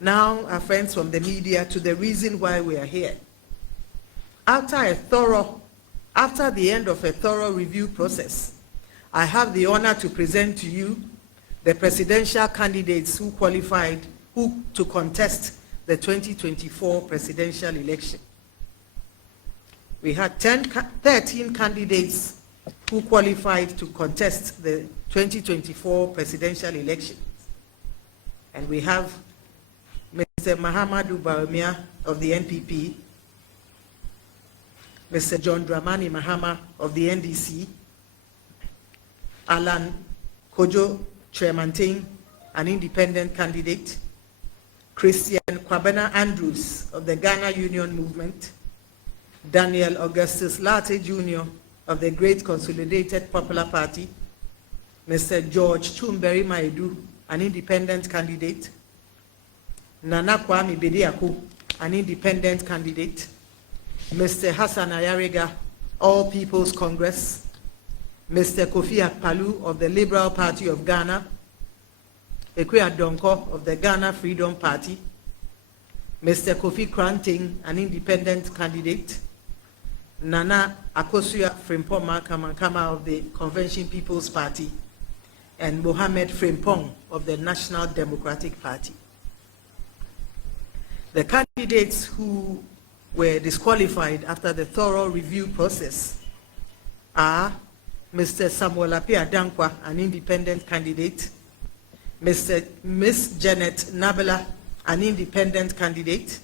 Now, our friends from the media, to the reason why we are here. After the end of a thorough review process, I have the honor to present to you the presidential candidates who qualified to contest the 2024 presidential election. We had 13 candidates who qualified to contest the 2024 presidential election. And we have Mr. Mahamadou Bawumia of the NPP, Mr. John Dramani Mahama of the NDC, Alan Kojo Tremantin, an independent candidate, Christian Kwabena Andrews of the Ghana Union Movement, Daniel Augustus Latte Jr. of the Great Consolidated Popular Party, Mr. George Chumberi Maedu, an independent candidate, Nana Kwame Bediako, an independent candidate, Mr. Hassan Ayariga, All People's Congress, Mr. Kofi Akpalu of the Liberal Party of Ghana, Ekwe Adonko of the Ghana Freedom Party, Mr. Kofi Kranting, an independent candidate, Nana Akosua Frimpong Kamankama of the Convention People's Party, and Mohamed Frimpong of the National Democratic Party. The candidates who were disqualified after the thorough review process are Mr. Samuel Appiah Dankwa, an independent candidate, Miss Janet Nabela, an independent candidate,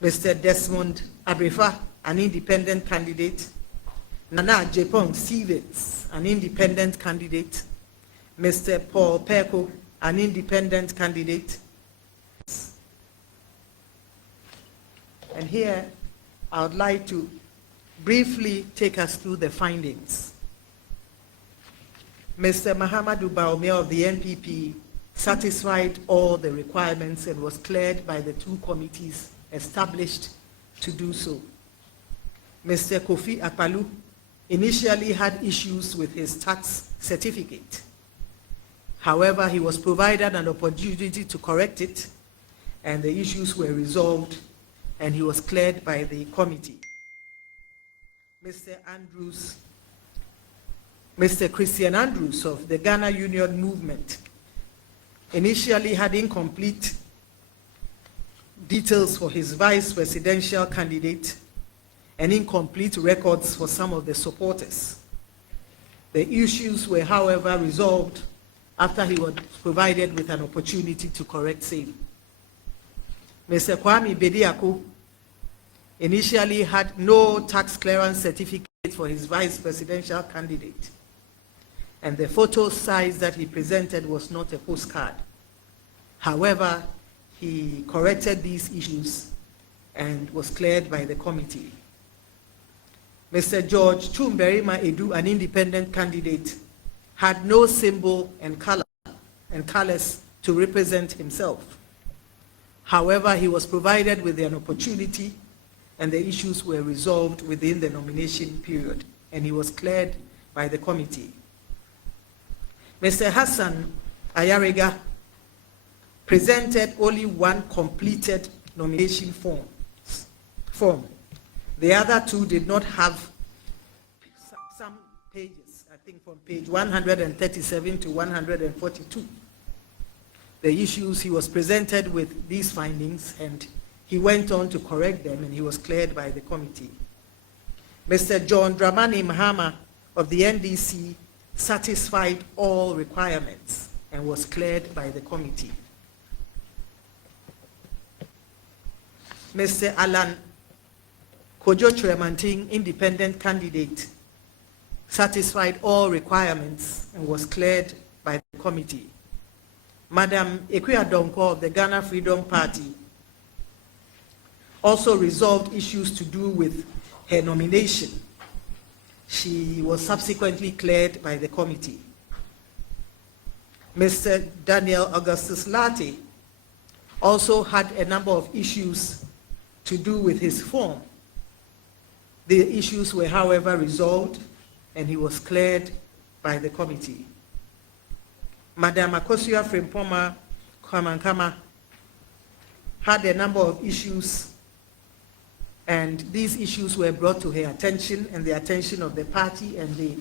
Mr. Desmond Abrefa, an independent candidate, Nana Jepong Stevens, an independent candidate, Mr. Paul Peko, an independent candidate. And here, I would like to briefly take us through the findings. Mr. Mahamadou Bawumia of the NPP satisfied all the requirements and was cleared by the two committees established to do so. Mr. Kofi Akpalu initially had issues with his tax certificate. However, he was provided an opportunity to correct it, and the issues were resolved, and he was cleared by the committee. Mr. Christian Andrews of the Ghana Union Movement initially had incomplete details for his vice presidential candidate and incomplete records for some of the supporters. The issues were, however, resolved after he was provided with an opportunity to correct same. Mr. Kwame Bediako initially had no tax clearance certificate for his vice presidential candidate, and the photo size that he presented was not a postcard. However, he corrected these issues and was cleared by the committee. Mr. George Chumberi Maedu, an independent candidate, had no symbol and colors to represent himself. However, he was provided with an opportunity, and the issues were resolved within the nomination period, and he was cleared by the committee. Mr. Hassan Ayariga presented only one completed nomination form. The other two did not have some pages, I think from page 137 to 142. The issues, he was presented with these findings, and he went on to correct them, and he was cleared by the committee. Mr. John Dramani Mahama of the NDC satisfied all requirements and was cleared by the committee. Mr. Alan Kojo Tremantin, independent candidate, satisfied all requirements and was cleared by the committee. Madam Ekwe Adonko of the Ghana Freedom Party also resolved issues to do with her nomination. She was subsequently cleared by the committee. Mr. Daniel Augustus Latte also had a number of issues to do with his form. The issues were, however, resolved, and he was cleared by the committee. Madam Akosua Frimpong Kamankama had a number of issues, and these issues were brought to her attention and the attention of the party, and they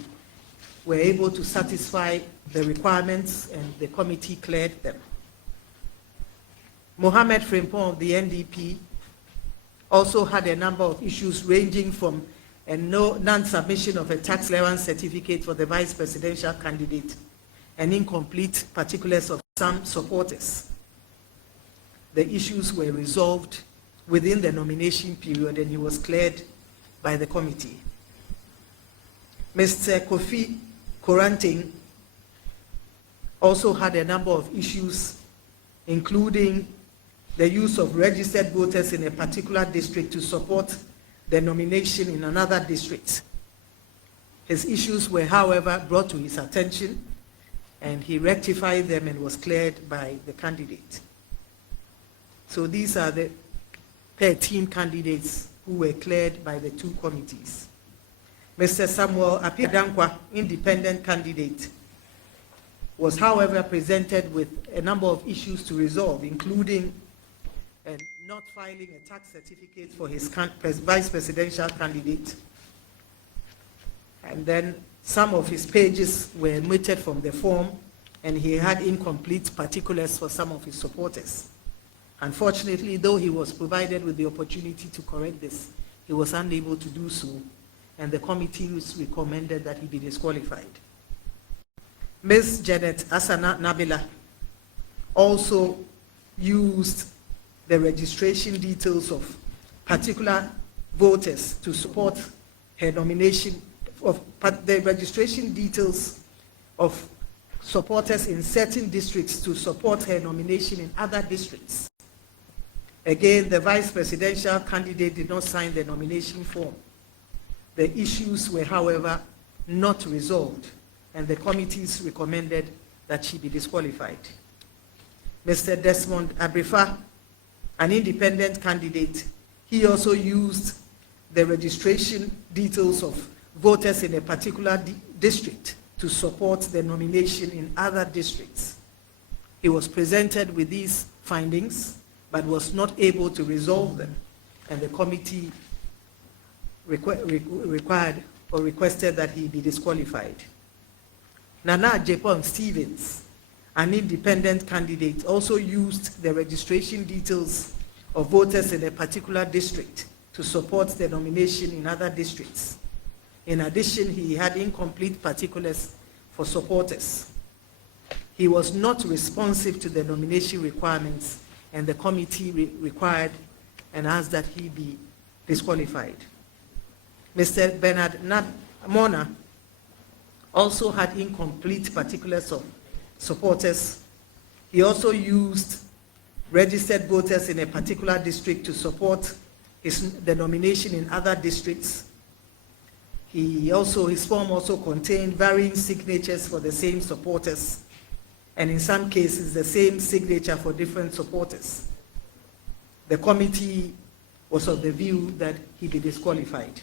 were able to satisfy the requirements, and the committee cleared them. Mohammed Frimpong of the NDP also had a number of issues ranging from a non-submission of a tax clearance certificate for the vice presidential candidate and incomplete particulars of some supporters. The issues were resolved within the nomination period, and he was cleared by the committee. Mr. Kofi Koranting also had a number of issues, including the use of registered voters in a particular district to support the nomination in another district. His issues were, however, brought to his attention, and he rectified them and was cleared by the candidate. So these are the 13 candidates who were cleared by the two committees. Mr. Samuel Apiadankwa, independent candidate, was, however, presented with a number of issues to resolve, including not filing a tax certificate for his vice presidential candidate. And then some of his pages were omitted from the form, and he had incomplete particulars for some of his supporters. Unfortunately, though he was provided with the opportunity to correct this, he was unable to do so, and the committee recommended that he be disqualified. Ms. Janet Asana Nabila also used the registration details of particular voters to support her nomination, the registration details of supporters in certain districts to support her nomination in other districts. Again, the vice presidential candidate did not sign the nomination form. The issues were, however, not resolved, and the committees recommended that she be disqualified. Mr. Desmond Abrifa, an independent candidate, he also used the registration details of voters in a particular district to support the nomination in other districts. He was presented with these findings, but was not able to resolve them, and the committee required or requested that he be disqualified. Nana Japon Stevens, an independent candidate, also used the registration details of voters in a particular district to support the nomination in other districts. In addition, he had incomplete particulars for supporters. He was not responsive to the nomination requirements, and the committee required and asked that he be disqualified. Mr. Benard Mornah also had incomplete particulars of supporters. He also used registered voters in a particular district to support the nomination in other districts. His form also contained varying signatures for the same supporters, and in some cases the same signature for different supporters. The committee was of the view that he be disqualified.